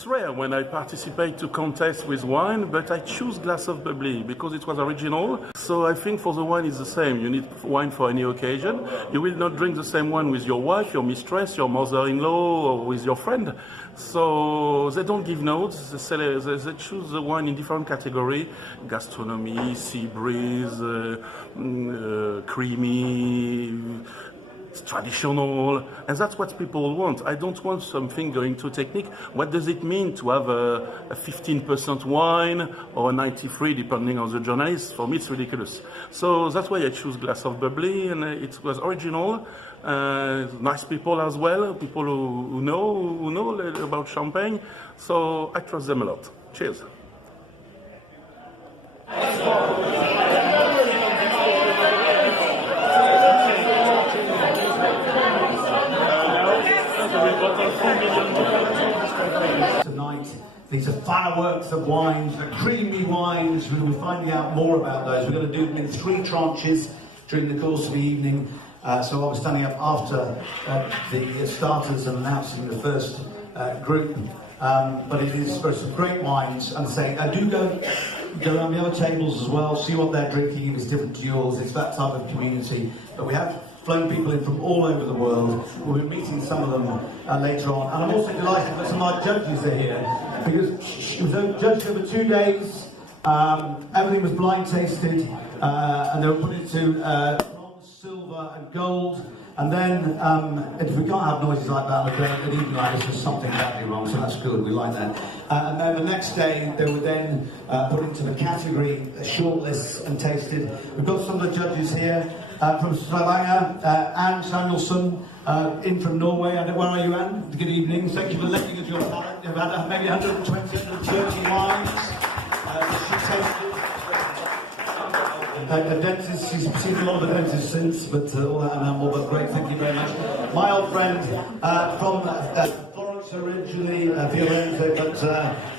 It's rare when I participate to contests with wine, but I choose glass of Bubbly because it was original. So I think for the wine it's the same. You need wine for any occasion. You will not drink the same wine with your wife, your mistress, your mother-in-law, or with your friend. So they don't give notes. They choose the wine in different category: gastronomy, sea breeze, creamy, traditional, and that's what people want. I don't want something going too technique. What does it mean to have a 15% wine or a 93, depending on the journalist? For me, it's ridiculous. So that's why I choose glass of Bubbly, and it was original. Nice people as well, people who know about champagne. So I trust them a lot. Cheers. Tonight, these are fireworks of wines, the creamy wines. We'll be finding out more about those. We're going to do them in 3 tranches during the course of the evening. So I'll be standing up after the starters and announcing the first group. But it is for some great wines, and say do go around the other tables as well, see what they're drinking. If it's different to yours, it's that type of community. But we have flown people in from all over the world. We'll be meeting some of them later on. And I'm also delighted that some of our judges are here, because it was judged over 2 days. Everything was blind tasted, and they were put into bronze, silver and gold. And then, if we can't have noises like that an evening like this, there's something badly wrong, so that's good, we like that. And then the next day, they were then put into the category shortlists and tasted. We've got some of the judges here from Stavanger, Anne Samuelson, in from Norway. Where are you, Anne? Good evening. Thank you for lending us your palate. You've had maybe 120, 130 wines. She tasted. A dentist, she's seen a lot of the dentists since, but all that and more, but great, thank you very much. My old friend from Florence originally, Firenze, but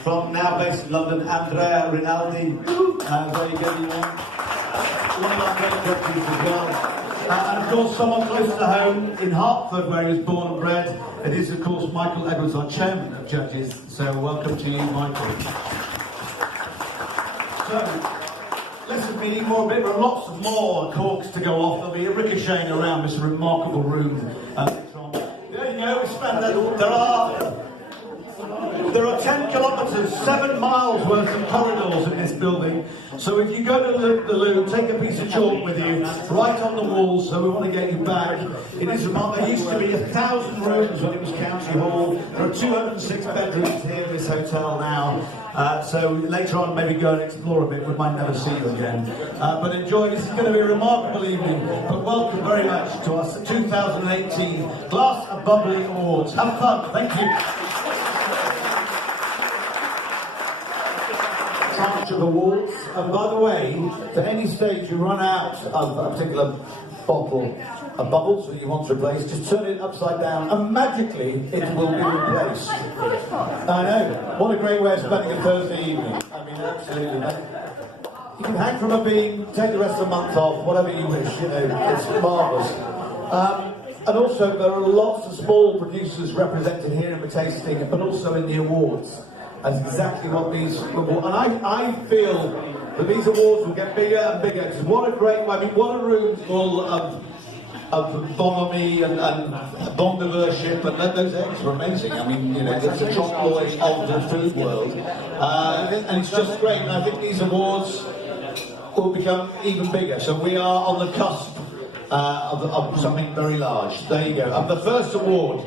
from now based in London, Andrea Rinaldi. Very good, you know. One of our great judges as well. And of course, someone close to home in Hertford, where he was born and bred. It is, of course, Michael Edwards, our chairman of judges. So welcome to you, Michael. So, listen, we need more, there are lots of more corks to go off. There'll be a ricocheting around this remarkable room later on. There you go, we spent there are 10 kilometres, 7 miles worth of corridors in this building. So if you go to the loo, take a piece of chalk with you, write on the walls, so we want to get you back. It is remarkable. There used to be 1,000 rooms when it was County Hall. There are 206 bedrooms here in this hotel now. So later on, maybe go and explore a bit. We might never see you again. But enjoy. This is going to be a remarkable evening. But welcome very much to our 2018 Glass of Bubbly Awards. Have fun. Thank you. Tranche of awards. And by the way, at any stage you run out of a particular bottle of bubbles that you want to replace, just turn it upside down and magically it will be replaced. I know. What a great way of spending a Thursday evening. I mean, absolutely. You can hang from a beam, take the rest of the month off, whatever you wish, you know, it's marvellous. And also there are lots of small producers represented here in the tasting, but also in the awards. That's exactly what these awards, and I feel that these awards will get bigger and bigger, because what a great, I mean, what a room full of bonhomie and bon de worship, and those eggs were amazing. I mean, you know, it's a tropical of the food world, and it's just great, and I think these awards will become even bigger, so we are on the cusp of something very large. There you go. And the first award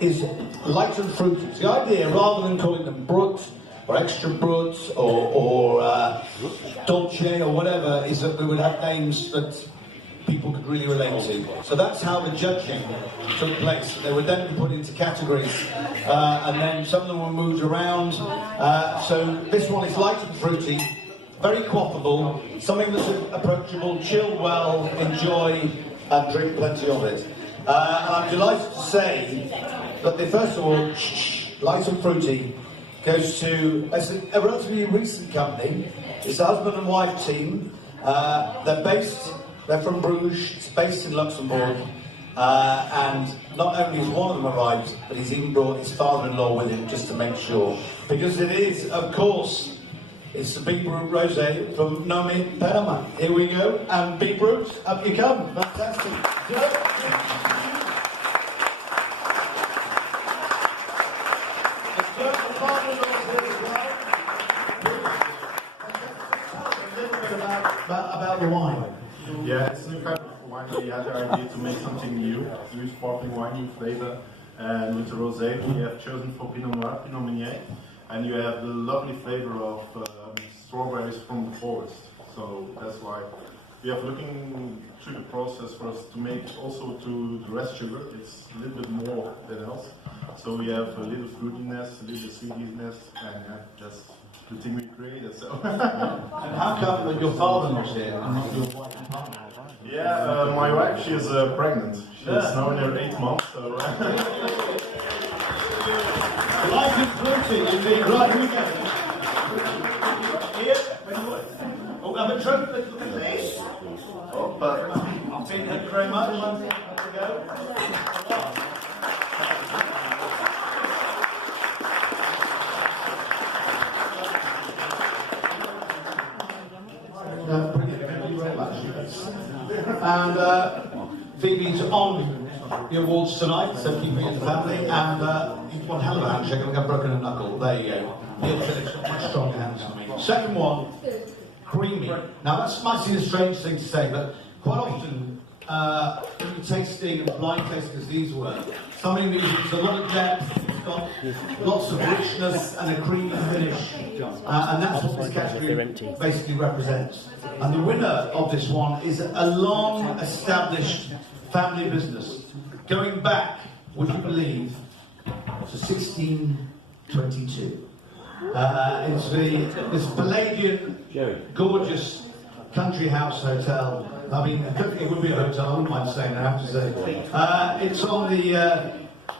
is light and fruity. The idea, rather than calling them brut or extra brut or dolce or whatever, is that we would have names that people could really relate to. So that's how the judging took place. They would then be put into categories, and then some of them were moved around. So this one is light and fruity, very quaffable, something that's approachable, chill well, enjoy, and drink plenty of it. And I'm delighted to say that the first award, light and fruity, goes to a relatively recent company. It's a husband and wife team. They're from Bruges, it's based in Luxembourg. And not only has one of them arrived, but he's even brought his father-in-law with him just to make sure. Because it is, of course, it's the Beetroot Rosé from Nomi Panama. Here we go, and Beetroot, up you come. Fantastic. About the wine. Yeah, it's a new kind of wine. We had the idea to make something new, new sparkling wine, new flavor. And with the rosé, we have chosen for Pinot Noir, Pinot Meunier, and you have the lovely flavor of strawberries from the forest. So that's why we are looking through the process for us to make also to the rest sugar. It's a little bit more than else. So we have a little fruitiness, a little seediness, and yeah, that's the thing we created. So. And how come that your father-in-law's here and not your wife and partner? Yeah, my wife, she's pregnant. She's now in her 8th month, so... Life is floating, indeed. Right, here we go. Here, oh, have a drink, look at this. Oh, perfect. Thank you very much. There we go. Thank you very much. And Phoebe's on the awards tonight, so keep me in the family. And one hell of a handshake. I think I've broken a knuckle. There you go. Neil Phillips got much stronger hands than me. Second one, creamy. Now that might seem a strange thing to say, but quite often when you're tasting and blind tasting as these were, somebody who's a lot of depth, it's got lots of richness and a creamy finish, and that's what this category basically represents. And the winner of this one is a long-established family business, going back, would you believe, to 1622. It's this Palladian, gorgeous country house hotel. I mean, it would be a hotel, I wouldn't mind staying there, I have to say. It's on the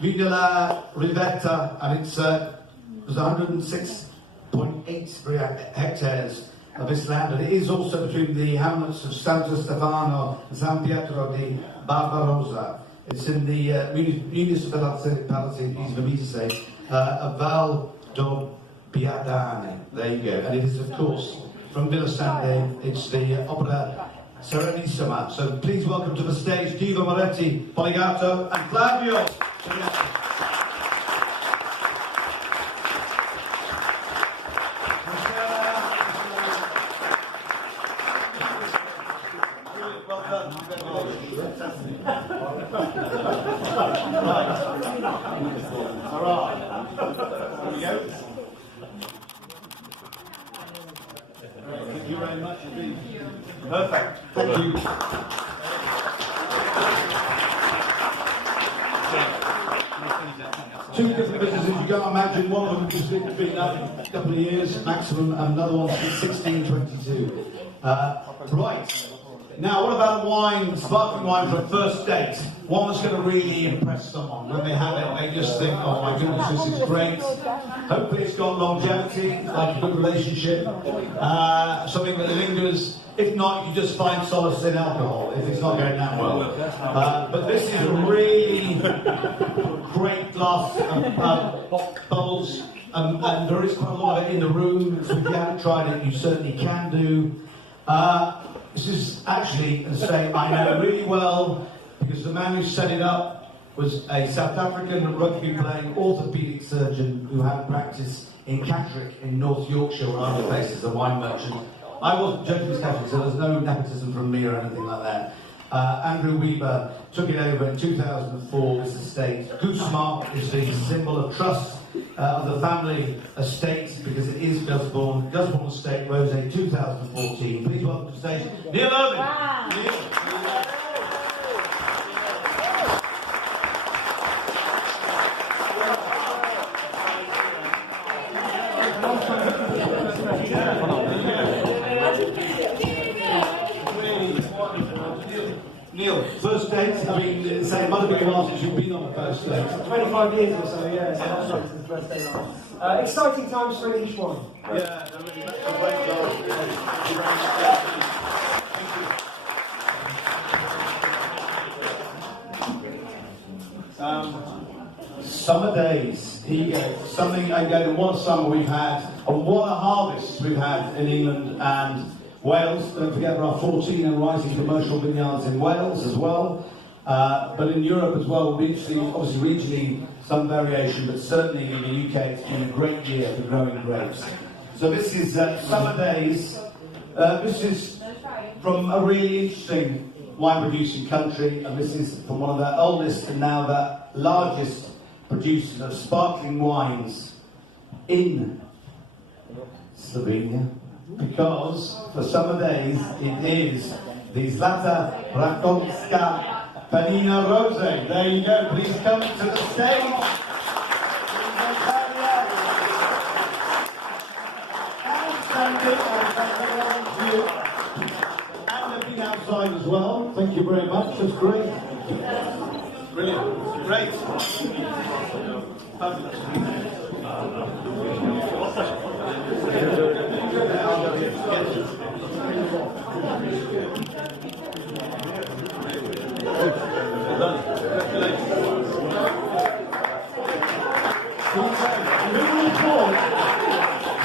Via della Rivetta, and it's 106.8 hectares of this land, and it is also between the hamlets of Santo Stefano and San Pietro di Barbarossa. It's in the municipality, easy for me to say, of Val do Biadani. There you go. And it is, of course, from Villa Sande. It's the Opera Serenissima. So please welcome to the stage Diva Moretti, Poligato, and Flavio. Thank you very much indeed. Perfect. Thank you. Two different businesses, you can't imagine. One of them just been up a couple of years maximum, and another one since 1622. Right. Now, what about wine, sparkling wine for a first date? One that's going to really impress someone. When they have it, they just think, oh my goodness, this is great. Hopefully it's got longevity, like a good relationship. Something that lingers. If not, you just find solace in alcohol, if it's not going that well. But this is a really great glass of bubbles. And there is quite a lot of it in the room, so if you haven't tried it, you certainly can do. This is actually, as I say, I know really well, because the man who set it up was a South African rugby-playing orthopaedic surgeon who had practice in Catterick in North Yorkshire or other places, a wine merchant. I wasn't judging this Catterick, so there's no nepotism from me or anything like that. Andrew Weber took it over in 2004, this estate. Goosemark is the symbol of trust of the family estate, because it is Gusbourne Estate Rosé 2014. Please welcome to the stage Neil Irving. Wow. Neil. Neil, first date, I mean, it might have been a while since you've been on a first date. 25 years or so, yeah. So that's right, since the first day. Exciting times for each one. Yeah, I mean, that's a great goal. Summer days. Here you go. Something again. What a summer we've had, and what a harvest we've had in England and Wales. Don't forget there are 14 and rising commercial vineyards in Wales as well. But in Europe as well, we've seen obviously regionally some variation, but certainly in the UK it's been a great year for growing grapes. So this is Summer Days. This is from a really interesting wine-producing country, and this is from one of the oldest and now the largest producers of sparkling wines in Slovenia. Because for Summer Days it is the Zlata Rakovska Panina Rose. There you go. Please come to the stage. And they've been outside as well. Thank you very much. That's great. Brilliant. Great. Fabulous.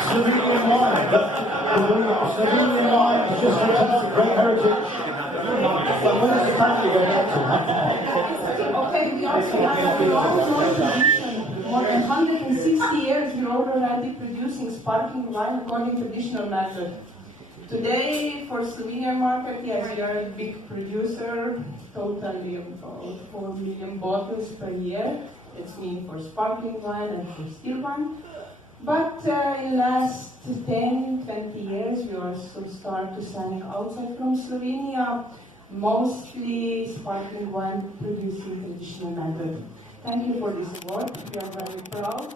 Slovenian wine. Slovenian wine is just a great heritage. But when is the family going up to? Okay, we also have a long tradition. More than 160 years we're already producing sparkling wine according to traditional method. Today, for Slovenian market, yes, we are a big producer, totally about 4 million bottles per year. It's mean for sparkling wine and for still wine. But in the last 10, 20 years, we also start to selling outside from Slovenia, mostly sparkling wine producing traditional method. Thank you for this award. We are very proud.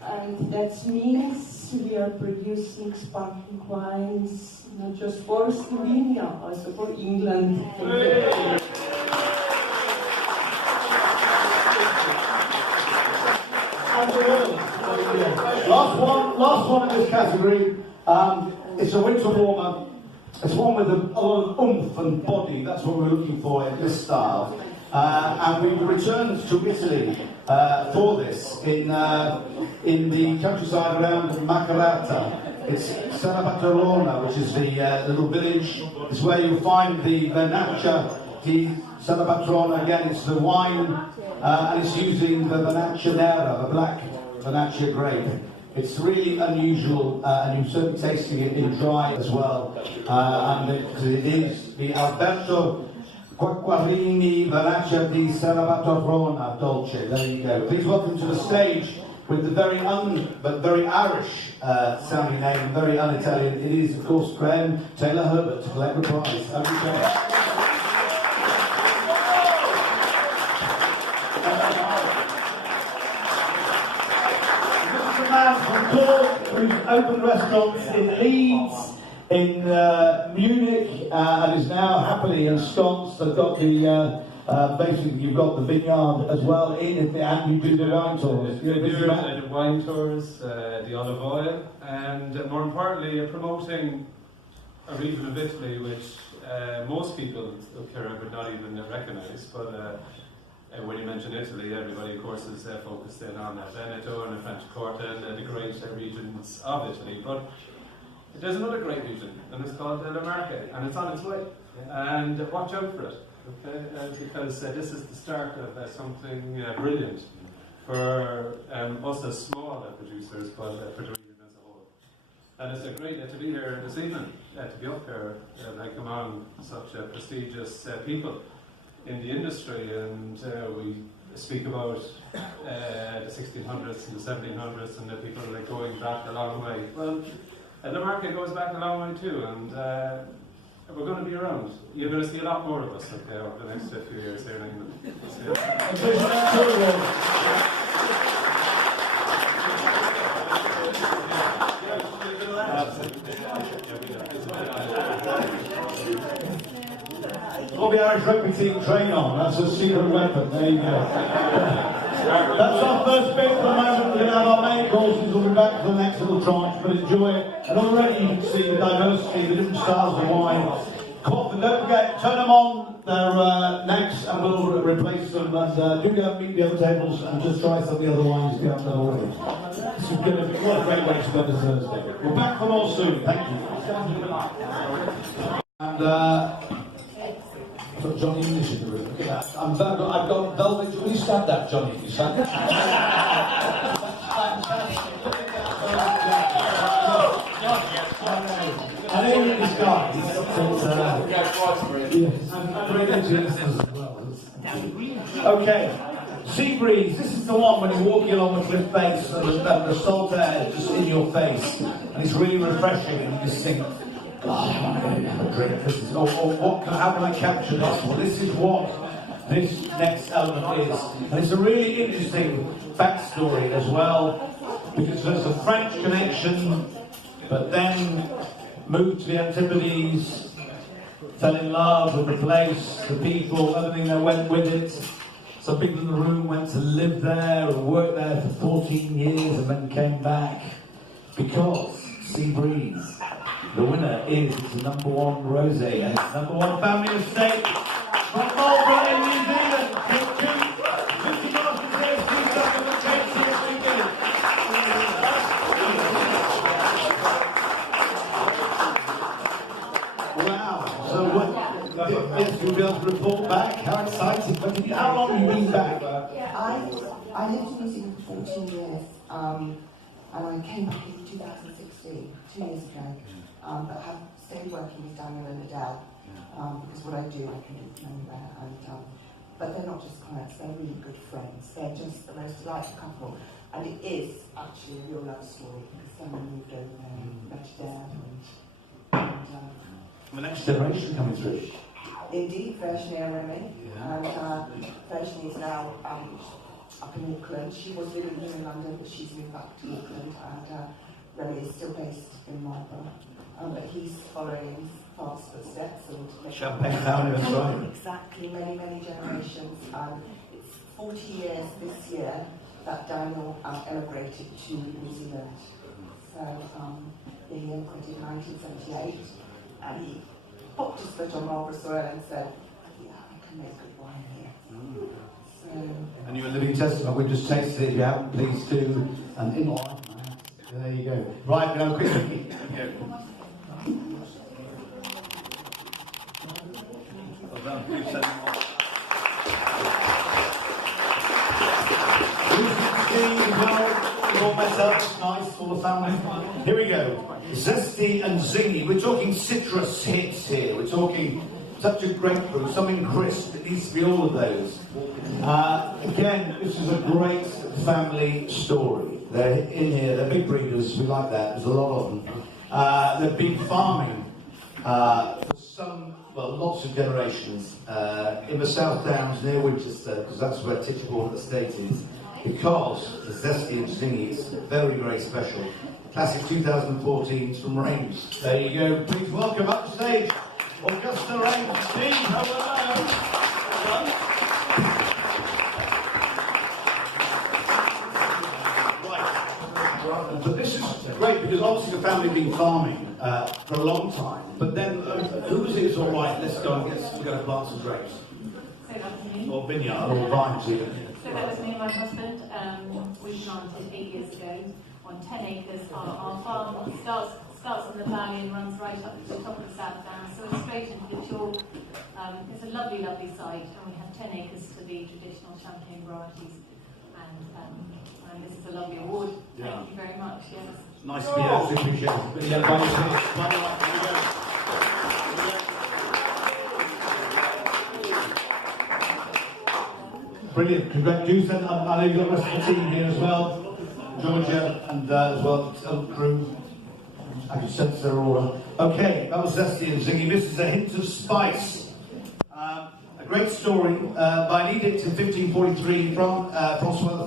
And that means we are producing sparkling wines not just for Slovenia, also for England. Last one in this category. It's a winter warmer. It's one with a lot of oomph and body. That's what we're looking for in this style. And we returned to Italy for this in the countryside around Macerata. It's Sanabatorona, which is the little village. It's where you'll find the Vernaccia di Sanabatorona. Again, it's the wine, and it's using the Vernaccia Nera, the black Vernaccia grape. It's really unusual, and you're certainly tasting it in dry as well. And it is the Alberto Quacquarini Vernaccia di Sanabatorona Dolce. There you go. Please welcome to the stage with the very but very Irish sounding name, very un-Italian. It is, of course, Graham Taylor Herbert to collect the prize. Over to you. This is a man from Cork who's opened restaurants in Leeds, in Munich, and is now happily ensconced. They've got the basically you've got the vineyard as well in it, and you do the wine tours. I do wine tours, the olive oil, and more importantly, promoting a region of Italy which most people up here would not even recognise. But when you mention Italy, everybody, of course, is focused in on Veneto and Franciacorta and the great regions of Italy. But there's another great region, and it's called La Marca, and it's on its way. And watch out for it. Okay, because this is the start of something brilliant for us as small producers, but for the region as a whole. And it's great to be here this evening, to be up here, like among such prestigious people in the industry. And we speak about the 1600s and the 1700s and the people going back a long way. Well, the market goes back a long way too, and we're going to be around. You're going to see a lot more of us up there over the next few years here in England. All the Irish rugby team train on. That's a secret weapon. There you go. That's our first bit for the moment. We're going to have our main courses. We'll be back for the next little tranche, but enjoy it. And already you can see the diversity, the different styles of wine. Coffin, don't forget, turn them on their necks and we'll replace them. And do go and meet the other tables and just try some of the other wines you haven't done already. This is going to be what a great way to spend a Thursday. We're back for more soon. Thank you. And I've got Johnny English in the room. Look at that. I've got velvet. Will you stand that, Johnny? You stand that? I know you're in disguise, but okay, sea breeze. This is the one when you're walking along the cliff face and the salt air is just in your face, and it's really refreshing, and you just think, oh, I want to have a drink. This is, how can I capture this? Well, this is what this next element is, and it's a really interesting backstory as well, because there's a French connection, but then moved to the Antipodes, fell in love with the place, the people, everything that went with it. Some people in the room went to live there and worked there for 14 years and then came back. Because Sea Breeze, the winner is the #1 rosé, and it's #1 family estate from Bubbly in New Zealand. Yes, you'll be able to report back. How exciting. How long have you been back? I lived in New Zealand for 14 years, and I came back in 2016, 2 years ago, but have stayed working with Daniel and Adele, because what I do, I can do from anywhere, and, but they're not just clients, they're really good friends. They're just the most delightful couple, and it is actually a real love story, because someone moved over there and met Dad, and the next generation coming through. indeed, Virginie and Remy, and Virginie is now up in Auckland. She was living here in London, but she's moved back to Auckland, and Remy is still based in Marlborough, but he's following in his father's footsteps. And Champagne family, that's right. Exactly, many, many generations. It's 40 years this year that Daniel emigrated to New Zealand. So he emigrated in 1978, and he popped his foot on Marlborough soil and said, yeah, I can make good wine here. So, and you're a living testament. We've just tasted it. If you haven't, please do. And in life, there you go. Right, now quickly. Well done. All myself, nice, all the family. Here we go. Zesty and zingy. We're talking citrus hits here. We're talking such a grapefruit, something crisp. It needs to be all of those. Again, this is a great family story. They're in here. They're big breeders. We like that. There's a lot of them. They've been farming for lots of generations in the South Downs near Winchester, because that's where Titchbourne Estate is. Because the Zesty and Zingy is very, very special. Classic 2014 from Reims. There you go. Please welcome upstage Augusta Reims. Steve, hello. Right. But this is great because obviously the family have been farming for a long time. But then who was it? All right, let's go and we're going to plant some grapes. So that's me. Or vineyard, or vines even. So that was me and my husband. We planted 8 years ago on 10 acres. Our farm starts in the valley and runs right up to the top of the South Downs. So it's straight into the chalk. It's a lovely, lovely site, and we have 10 acres for the traditional champagne varieties. And this is a lovely award. Thank you very much. Yes. Nice to be here. Appreciate it. Brilliant, congratulations, and I know you've got the rest of the team here as well, Georgia, and as well, the crew. I can sense their aura. Okay, that was Zesty and Zingy. This is a hint of spice. A great story by an edict in 1543 from Francois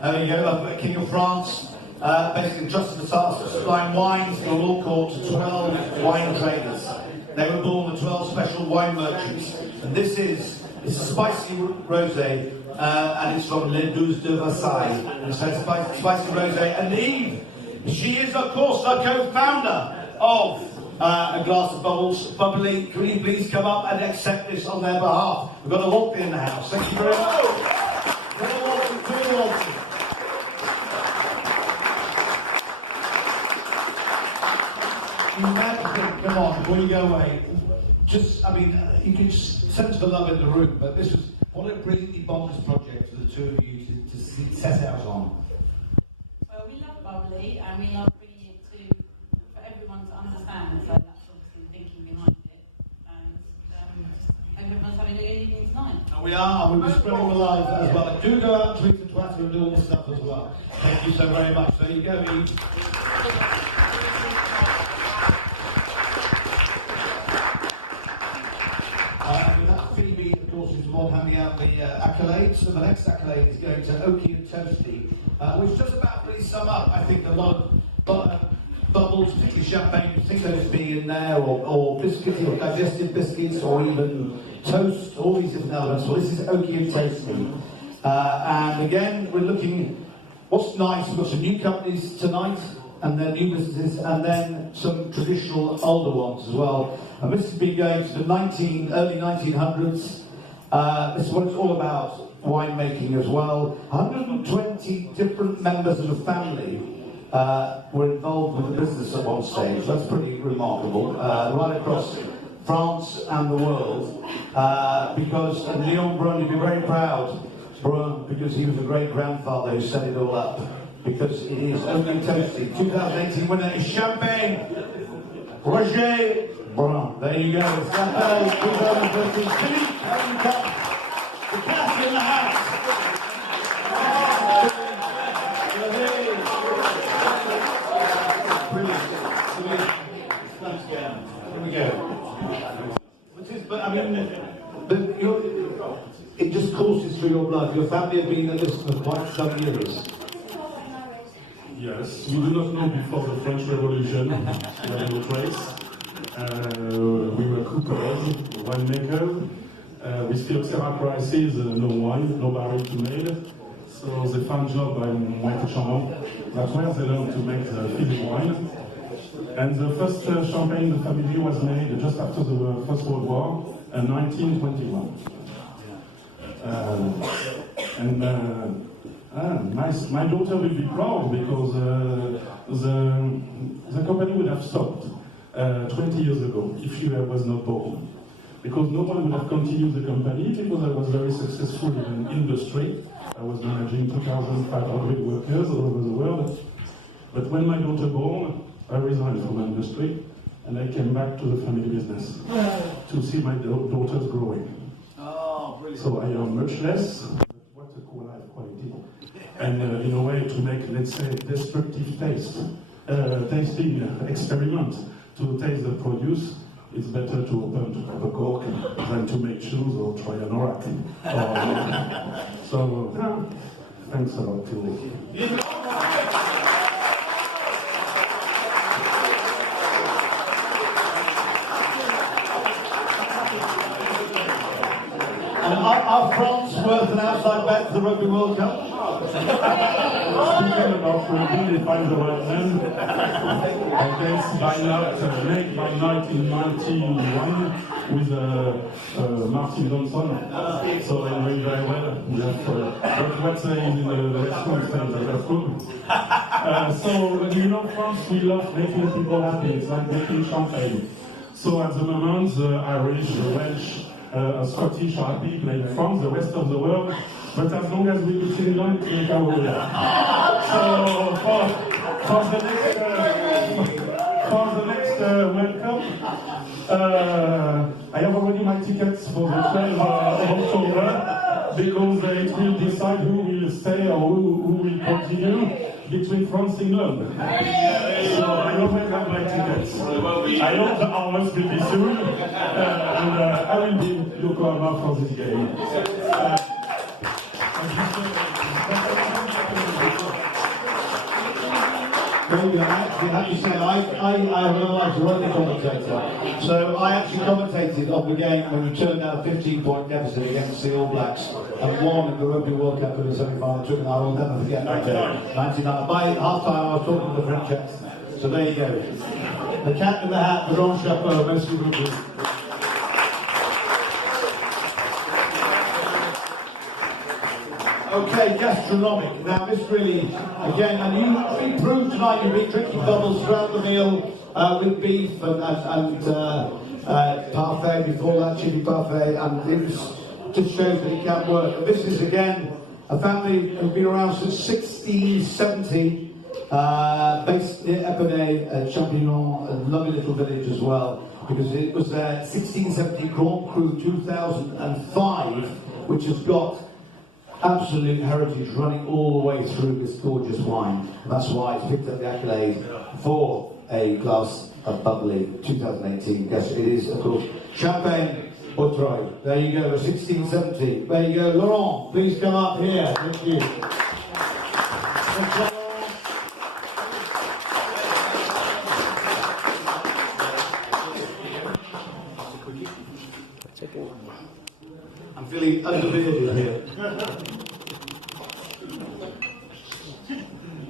I, King of France. Basically entrusted the task of supplying wines to the law court to 12 wine traders. They were born the 12 special wine merchants, and this is it's a spicy rosé, and it's from Les Douze de Versailles. It's a spicy rosé. And Eve, she is, of course, the co-founder of a glass of bubbles. Bubbly, can you please come up and accept this on their behalf? We've got a Walkley in the house. Thank you very much. Come on, before you go away, just, I mean, you can sense the love in the room, but this was, what a brilliantly bonkers project for the two of you to set out on. Well, we love Bubbly and we love bringing it for everyone to understand, so that's obviously the thinking behind it. And everyone's having a good evening tonight. And we are, we'll be spreading the live as well. Do go out and tweet and Twitter and do all this stuff as well. Thank you so very much. There you go, Eve. With that, Phoebe, of course, is more handing out the accolades. So the next accolade is going to Oaky and Toasty, which does about really sum up, I think, a lot of bubbles, particularly champagne, particularly being in there, or biscuits, or digestive biscuits, or even toast, all these different elements. Well, this is Oaky and Toasty. And again, we're looking, what's nice, we've got some new companies tonight, and then new businesses, and then some traditional older ones as well. And this has been going to the early 1900s. This is what it's all about, winemaking as well. 120 different members of the family were involved with the business at one stage. That's pretty remarkable. Right across France and the world. Because Leon Brun, you'd be very proud, Brun, because he was a great-grandfather who set it all up. Because it is Oaky Toasty. 2018 winner is Champagne, Roger Brun. There you go. Champagne 2013. Philippe, the cast in the house. Brilliant. Thanks again. Here we go. But I mean, it just courses through your blood. Your family have been at this for quite some years. Yes, we do not know before the French Revolution where they were traced. We were cookers, winemakers. With phylloxera crisis, no wine, no barrel to made. So they found job by Moët Chambon. That's where they learned to make the fizzy wine. And the first champagne in the family was made just after the First World War, in 1921. My daughter will be proud because the company would have stopped 20 years ago if she was not born. Because no one would have continued the company because I was very successful in industry. I was managing 2,500 workers all over the world. But when my daughter born, I resigned from industry and I came back to the family business to see my daughters growing. Oh, brilliant. So I earn much less, but what a cool life quality. And in a way to make, let's say, destructive tasting experiment to taste the produce, it's better to open a cork than to make shoes or try an oracle. So, thanks a lot to you. And are France worth an outside bet for the Rugby World Cup? Speaking about rugby, they find the right man. Against by night in 1991 with Martin Johnson. So I'm doing very well. We have what's in the restroom, so you know, France, we love making people happy. It's like making champagne. So at the moment, the Irish, the Welsh, Scottish are happy playing France, the rest of the world. But as long as we keep in line, we make our way. So for the next World Cup, I have already my tickets for the 12th of October because it will decide who will stay or who will continue between France and England. So I always have my tickets. I hope the hours will be soon, and I will be in Yokohama for this game. Maybe I actually have to say, I have a life as a rugby commentator. So I actually commentated on the game when we turned out a 15-point deficit against the All Blacks and won in the Rugby World Cup in the semi-final trip, and I will never forget that day. 99. By half-time I was talking to the French accent. So there you go. The cat in the hat, the grand chapeau, merci beaucoup. Okay, gastronomic. Now this really, again, and you proved tonight you've been drinking bubbles throughout the meal with beef and parfait before that, chili parfait, and it just shows that it can work. And this is again a family who've been around since 1670, based near Epinay, Champignon, a lovely little village as well, because it was 1670 Grand Cru 2005, which has got absolute heritage running all the way through this gorgeous wine. That's why it's picked up the accolade for a glass of Bubbly 2018. Yes, it is, of course, Champagne Autreuil. There you go, 1670. There you go, Laurent, please come up here. Thank you. I'm feeling underbearded here.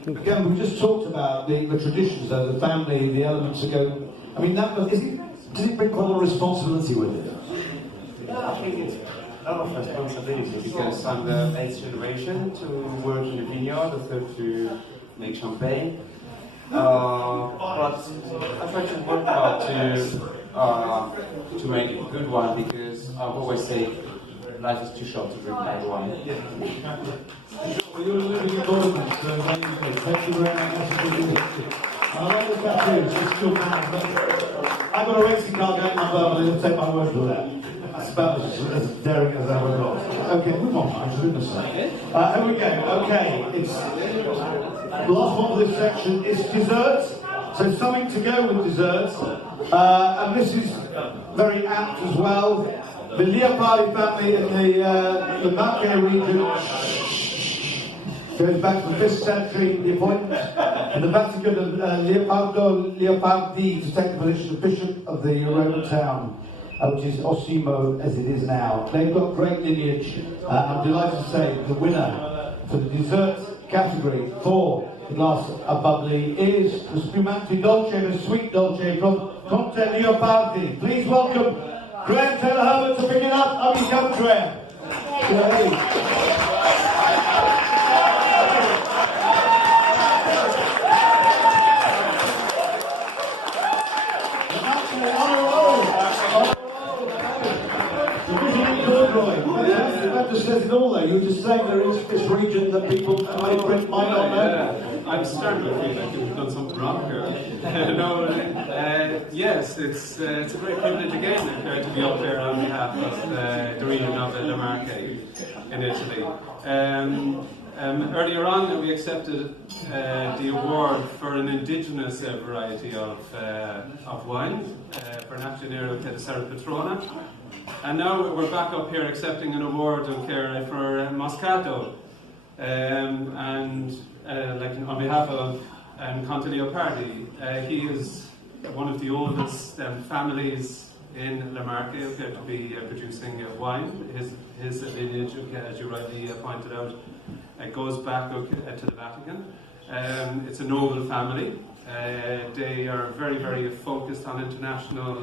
Again, we just talked about the traditions of the family, the elements that go. I mean, does it bring quite a responsibility with it? Yeah, I think it's a lot of responsibility because I'm the 8th generation to work in the vineyard, the 3rd to make champagne. But I try to work hard to make a good one because I always say life is too short to drink bad wine. Well, you're living in Bournemouth, so thank you very much. I like the tattoos, it's still mad. I've got a racing car going on Bubbly, I'll take my word for that. That's about as daring as I ever got. Okay, move on, I'm just going to say. Here we go, okay. It's the last one for this section is desserts. So something to go with desserts. And this is very apt as well. The Leopardi family in the Marche region goes back to the 5th century, the appointment in the Vatican of Leopardi to take the position of Bishop of the Roman town, which is Osimo as it is now. They've got great lineage. I'm delighted to say the winner for the dessert category for the glass of Bubbly is the Spumante Dolce, the sweet Dolce from Conte Leopardi. Please welcome Graham Taylor Herbert to pick it up. Up you come, Graham. That just says it all there. You were just saying there is this region that people might not know. I'm starting to feel like you've done something wrong here. Yes, it's a great privilege again to be up there on behalf of the region of the Marche in Italy. Earlier on, we accepted the award for an indigenous variety of wine for an Nero de Serra Petrona. And now we're back up here accepting an award for Moscato. On behalf of Conte Leopardi, he is one of the oldest families in La Marche to be producing wine. His lineage, as you rightly pointed out, goes back to the Vatican. It's a noble family. They are very, very focused on international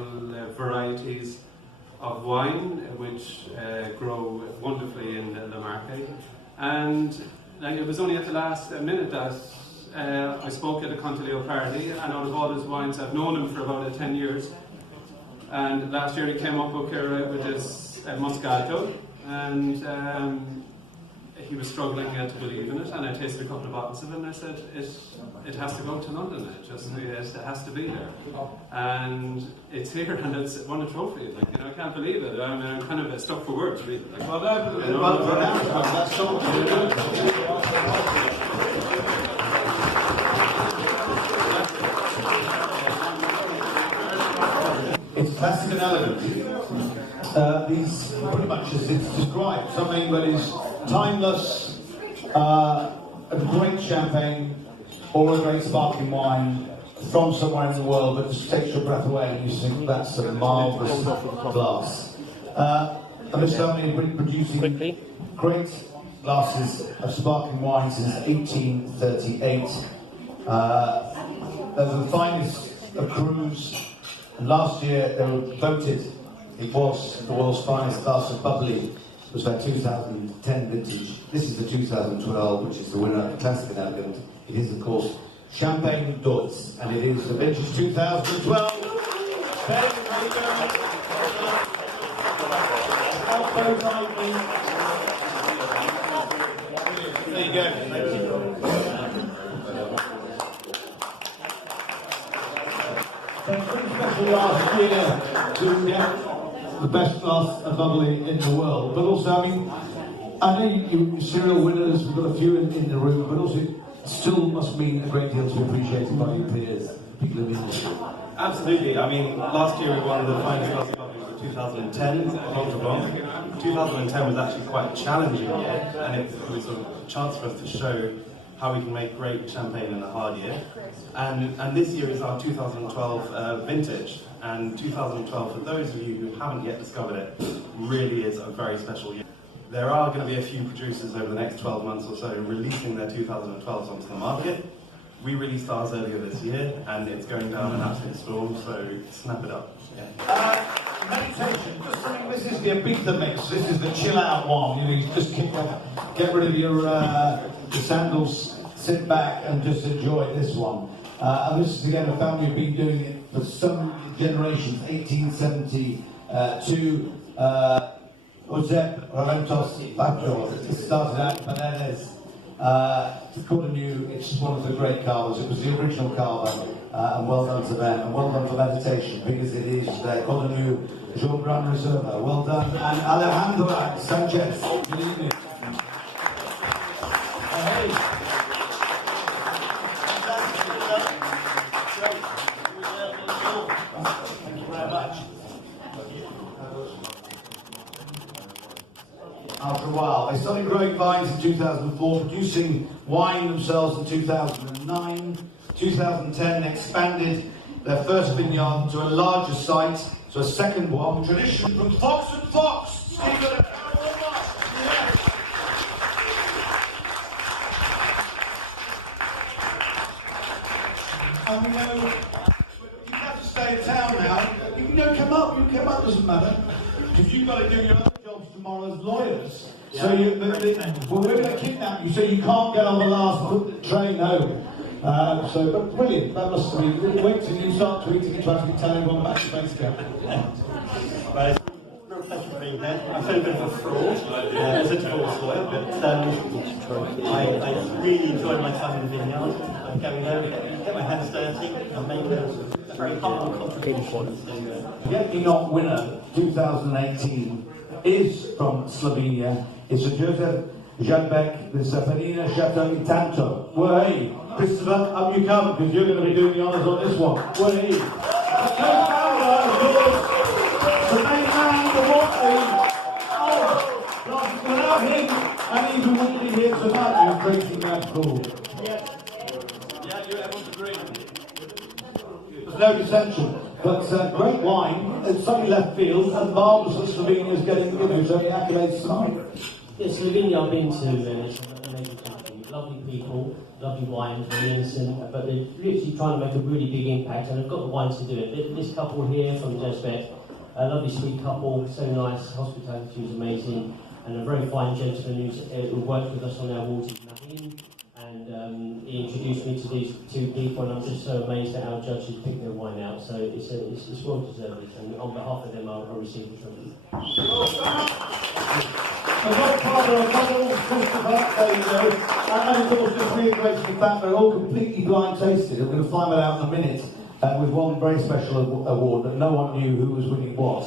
varieties of wine, which grow wonderfully in La Marche. And it was only at the last minute that I spoke at a Conte Leopardi, and out of all his wines, I've known him for about 10 years. And last year he came up with this Moscato, and he was struggling to believe in it, and I tasted a couple of bottles of it, and I said, it has to go to London, it has to be there. And it's here, and it's won a trophy. I can't believe it. I'm kind of stuck for words, really. It's classic and elegant. These pretty much as it's described, something that is timeless, a great champagne or a great sparkling wine from somewhere in the world that just takes your breath away and you think that's a marvellous glass. And this family has been producing great glasses of sparkling wine since 1838. The finest of Cruise. And last year they were voted, it was the world's finest glass of Bubbly. It was their 2010 vintage. This is the 2012, which is the winner of Classic and Elegant. It is, of course, Champagne Deutz, and it is the vintage 2012. Ben, there you go. There you go. So it's pretty special last year to get the best glass of Bubbly in the world. But also, I mean, I know you serial winners, we've got a few in the room, but also it still must mean a great deal to be appreciated by your peers, people in the industry. Absolutely. I mean, last year we won the finest glass of Bubbly for 2010, Blanc de Blanc. 2010 was actually quite a challenging year, and it was a chance for us to show how we can make great champagne in a hard year. And this year is our 2012 vintage. And 2012, for those of you who haven't yet discovered it, really is a very special year. There are going to be a few producers over the next 12 months or so releasing their 2012s onto the market. We released ours earlier this year, and it's going down an absolute storm, so snap it up. Yeah. Meditation, just saying, this is the Ibiza mix, this is the chill out one. You just get rid of your sandals, sit back and just enjoy this one. And this is again a family who've been doing it for some generations, 1872. Josep Raventos Pablo, it started out in Paneles. It's one of the great carvers. It was the original carver, and well done to them, and well done for meditation, because it is Codenu Jean Gran Reserva. Well done, and Alejandra Sanchez. Good evening. Hey. Thank you very much. After a while, they started growing vines in 2004, producing wine themselves in 2009. 2010, they expanded their first vineyard to a larger site, so a second one. Tradition from Fox and Fox. Stephen. And we know you have to stay in town now. You can come up, doesn't matter. If you've got to do your other jobs tomorrow as lawyers. Yeah. So we're going to kidnap you, so you can't get on the last train home. But brilliant, that must be. Wait till you start tweeting and trying to tell everyone about your face account. Well, it's a real pleasure being here. I feel a bit of a fraud as a divorce lawyer, but I really enjoyed my time in the vineyard. I'm going there, get my hands dirty, and make a very humble contribution. Get Me Not winner 2018 is from Slovenia. It's a Joseph Janbek, the Zafarina Chateau Tanto. Well, hey, Christopher, up you come, because you're going to be doing the honours on this one. Well, hey. No founder, of course. The main man, the Watley. Oh, without him, and even wouldn't be here tonight, you're creating that call. Yeah, you everyone's agreeing. There's no dissension. But great wine, it's slightly left field, and marvellous that Slovenia's getting so many accolades tonight. Yeah, Slovenia I've been to, and it's an amazing country. Lovely people, lovely wines, very innocent, but they're literally trying to make a really big impact, and they've got the wines to do it. This couple here from Jezbek, a lovely sweet couple, so nice, hospitality was amazing, and a very fine gentleman who worked with us on our awards, and he introduced me to these two people, and I'm just so amazed at how judges pick their wine out. So it's well deserved, and on behalf of them, I'll receive the trophy. The godfather of Bubbly, Christopher, there you go. And of course, just reiterating the fact they're all completely blind tasted. We're going to find that out in a minute with one very special award that no one knew who was winning what.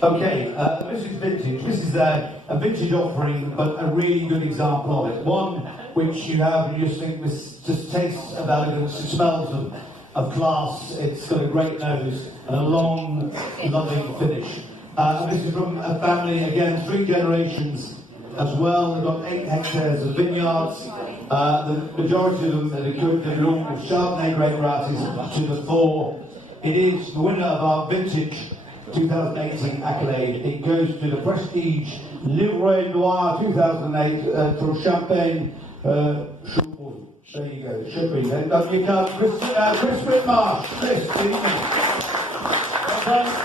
Okay, this is vintage. This is a vintage offering, but a really good example of it. One which you have, and you just think this just tastes of elegance, it smells of class, it's got a great nose, and a long, loving finish. This is from a family, again, 3 generations as well. They've got 8 hectares of vineyards. The majority of them are the Chardonnay grape varieties to the fore. It is the winner of our vintage 2018 accolade. It goes to the Prestige Livre Noir 2008 from Champagne. There you go, should be. Then you come, Chris Whitmarsh. Chris. evening. Well done.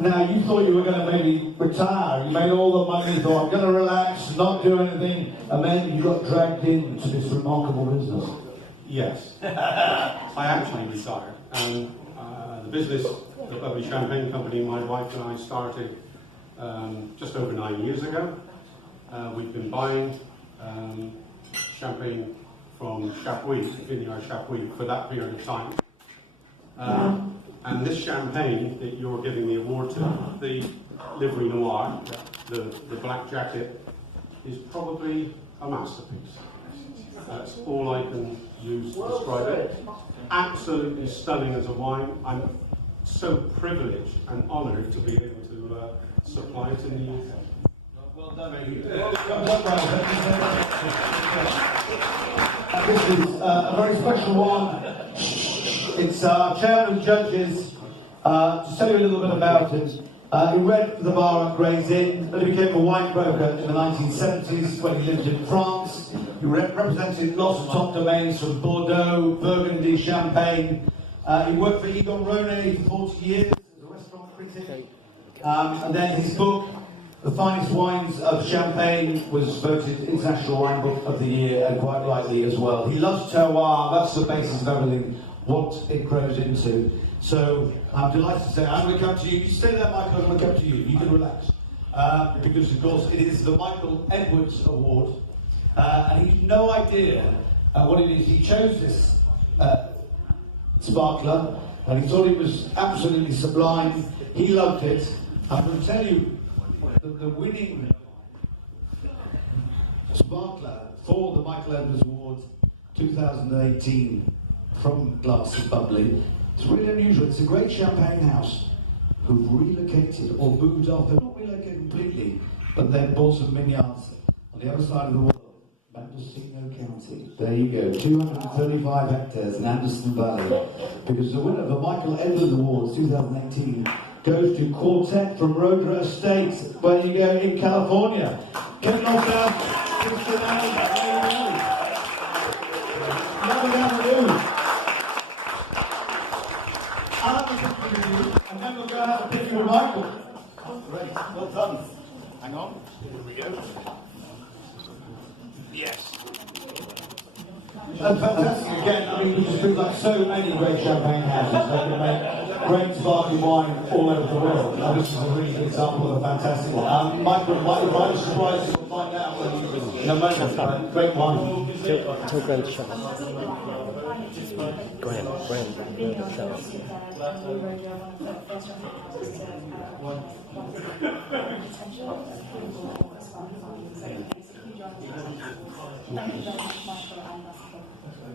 Now, you thought you were going to maybe retire. You made all the money, you thought, I'm going to relax, not do anything, and then you got dragged into this remarkable business. Yes. I actually retired. And the business, the Bubbly Champagne Company, my wife and I started just over 9 years ago. We've been buying champagne from Chapuis, Vineyard Chapuis, for that period of time. And this champagne that you're giving the award to, the Livery Noir, the black jacket, is probably a masterpiece. That's all I can use to describe it. Absolutely stunning as a wine. I'm so privileged and honoured to be able to supply it in the UK. Well done, mate. This is a very special one. It's our chairman of judges. To tell you a little bit about it, he read for the bar at Gray's Inn, then he became a wine broker in the 1970s when he lived in France. He represented lots of top domains from Bordeaux, Burgundy, Champagne. He worked for Egon Rone for 40 years as a restaurant critic. And then his book, The Finest Wines of Champagne, was voted International Wine Book of the Year, and quite rightly as well. He loves terroir, that's the basis of everything, what it grows into. So I'm delighted to say, I'm going to come to you. You stay there, Michael, I'm going to come to you. You can relax. Because, of course, it is the Michael Edwards Award. And he had no idea what it is. He chose this sparkler, and he thought it was absolutely sublime. He loved it. I'm going to tell you, the winning sparkler for the Michael Edwards Award 2018 from Glass of Bubbly. It's really unusual. It's a great champagne house who've relocated or moved off. They're not relocated completely, but they've bought some vineyards on the other side of the world. Mendocino County. There you go. 235 hectares in Anderson Valley. Because the winner of the Michael Edwards Awards 2018 goes to Quartet from Roder Estate. Where you go in California. Kevin Oscar, Kristen Allen, there you go. I'll have a picture with you, and then we'll go have a picture with Michael. Great, well done. Hang on, here we go. Yes. That's fantastic. Again, I mean, we just feel like so many great champagne houses. They can make great sparkling wine all over the world. Now, this is a really good example of a fantastic one. Michael, if I'm surprised you'll find out in a moment. Great wine. Tell Graham to shut up. Graham, shut up.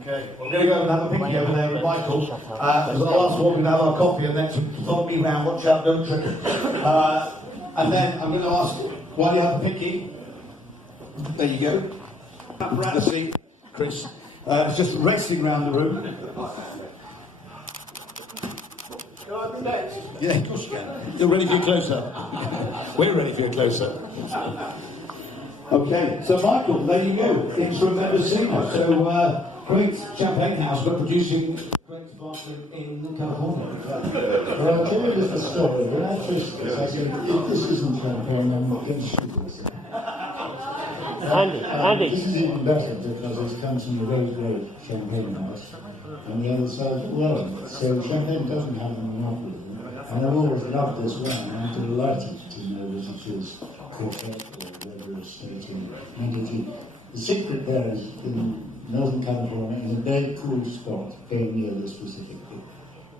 Okay, we're going to go and have a picnic over there with Michael. Because I'll ask what we can have our coffee and then to follow me around, watch out, don't trick it. And then I'm going to ask, while you have the picky, there you go. Apparatus, Chris. It's just racing around the room. Yeah, of course you can. You're ready for your close-up. We're ready for your close-up. Okay, so Michael, there you go. It's from Mendocino. So, great champagne house, but producing great sparkling in California. Well, I'll tell you just a story. When I first I said, if this isn't champagne, I'm not going to shoot this. Andy. This is even better because it comes from a very great champagne house on the other side of the world. So champagne doesn't have a monopoly. And I've always loved this wine. I'm delighted to know that it is Quartet or Roder Estate in Mendocino. The secret there is in Northern California, in a very cool spot, very near this specifically.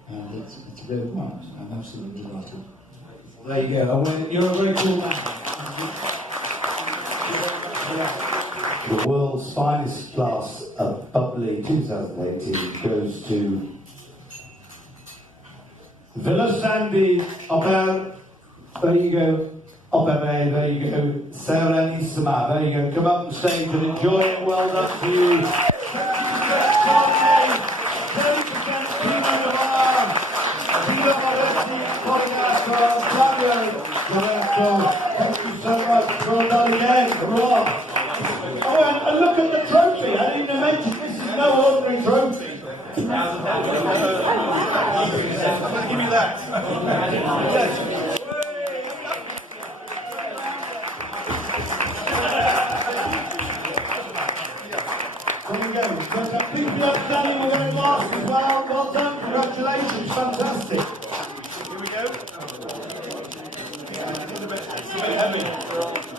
And it's a great wine. I'm absolutely delighted. There you go. You're a very cool man. The world's finest glass of Bubbly 2018 goes to Villa Sandy, Opel, there you go, Opel, there you go, Serenissima, there you go, come up on stage and enjoy it, well done to you. 30% Pinot Noir, Pinot Moretti, Coriaco, Flavio, Roberto, thank you so well done again. Hurrah. Oh, and look at the trophy. I didn't even mention this is no ordinary trophy. Give me that. There we go. But people outstanding, we're going to glass as well. Well done. Congratulations. Fantastic. Here we go. It's a bit heavy.